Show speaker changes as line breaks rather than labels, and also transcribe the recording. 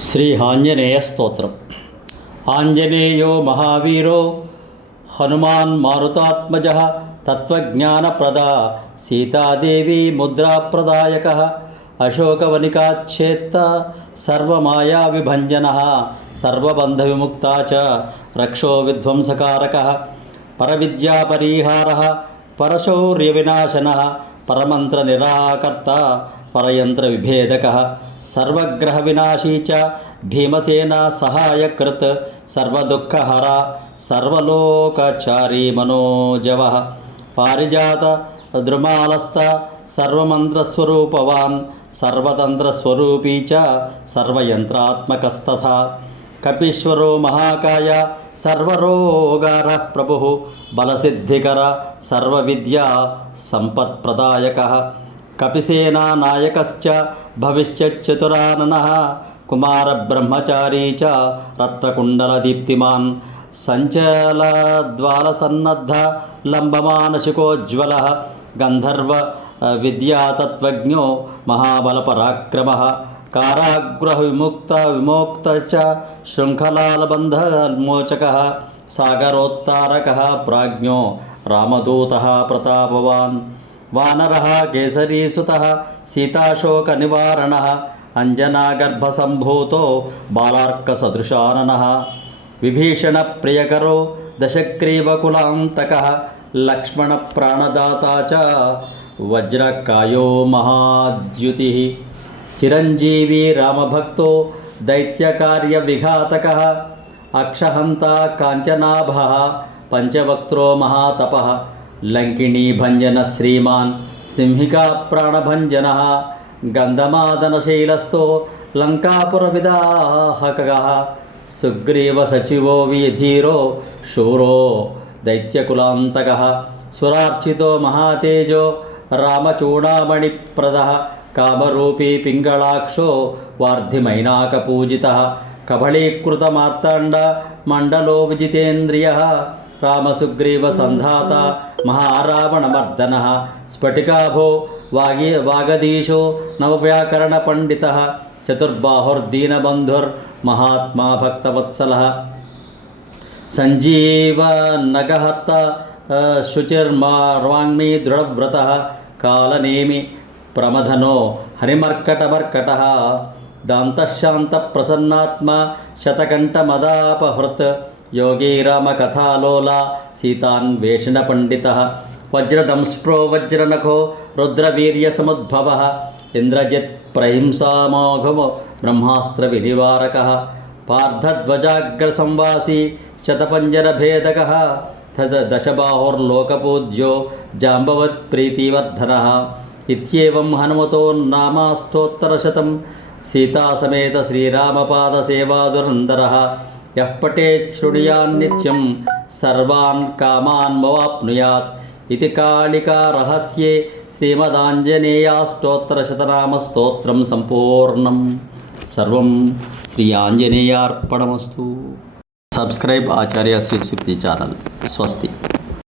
శ్రీ ఆంజనేయ స్తోత్రం ఆంజనేయో మహావీరో హనుమాన్ మారుతాత్మజ తత్వజ్ఞానప్రద సీతాదేవి ముద్రాప్రదాయక అశోకవనికాచ్ఛేత్త సర్వమాయా విభంజన సర్వబంధవిముక్త చ రక్షో విధ్వంసకారక పరవిద్యాపరీహార పరశౌర్యవినాశన పరమంత్ర నిరాకర్త పరయంత్ర విభేదక సర్వగ్రహ వినాశీ చ భీమసేన సహాయకృత్ సర్వదుఃఖహర సర్వలోకచారీ మనోజవ పారిజాత ద్రుమాలస్త సర్వమంత్రస్వరూపవాన్ సర్వతంత్రస్వరూపీ చ సర్వయంత్రాత్మకస్తథా కపీశ్వరో మహాకాయ సర్వరోగార ప్రభు బలసిద్ధికర సర్వవిద్యా సంపత్ప్రదాయక కపిసేనా నాయకశ్చ భవిష్యచ్చతురానన కుమార బ్రహ్మచారీ చ రత్నకుండల దీప్తిమాన్ సన్నద్ధ లంబమాన లంబమానశికోజ్వల గంధర్వ విద్యాతత్వజ్ఞో మహాబలపరాక్రమ కారాగ్రహ విముక్త విమోక్త చ శృంఖలాలబంధమోచక సాగరోత్తారక ప్రాజ్ఞో రామదూత ప్రతాపవాన్. वानर कैसरीसुता सीताशोक निवारण वानरः बालाक सदृशानन विभीषण प्रियक दशग्रीवकुलाक लक्ष्मण प्राणदाता च वज्रकायो महाद्युतिः चिरञ्जीवी रामभक्तो दैत्यकार्यविघातकः अक्षहंता कांचनाभ पञ्चवक्त्रो महातपः। లంకిణీభంజన శ్రీమాన్ సింహికా ప్రాణభంజన గంధమాదనశైలస్థో లంకాపురవిదాహక సుగ్రీవ సచివో వీధీరో శూరో దైత్యకులాంతక సురార్చితో మహాతేజో రామచూడామణిప్రద కామరూపీ పింగళాక్షో వార్ధిమైనాకపూజిత కబళీకృతమార్తాండ మండలో విజితేంద్రియ రామసుగ్రీవ సంధాత మహారావణమర్దన స్ఫటికాభో వాగి వాగదీశో నవవ్యాకరణపండిత చతుర్బాహుర్దీనబంధుర్మహాత్మా భక్తవత్సల సంజీవనగహర్త శుచిర్మార్వాణ్మీ దృఢవ్రత కాలనేమి ప్రమథనో హరిమర్కటమర్కట దాంతశాంత ప్రసన్నాత్మ శతకంఠమదాపహృత్ యోగీ రామకథాలోల సీతాన్వేషణ పండిత వజ్రదంస్ప్రో వజ్రనఖో రుద్రవీర్యసముద్భవ ఇంద్రజిత్ ప్రహింసామోఘమో బ్రహ్మాస్త్ర వినివారక పార్థధ్వజాగ్రసంవాసీ శతపంజరభేదక తద దశబాహుర్లోకపూజ్యో జాంబవత్ శృణుయాన్నిత్యం సర్వాన్ కామాన్ మవాప్నుయాత్. ఇది కాళికా రహస్యే శ్రీమదాంజనేయాష్టోత్తరశతనామస్తోత్రం సంపూర్ణం. సర్వం శ్రీ ఆంజనేయార్పణమస్తు సబ్స్క్రైబ్ ఆచార్య శ్రీ శక్తి ఛానల్. స్వస్తి.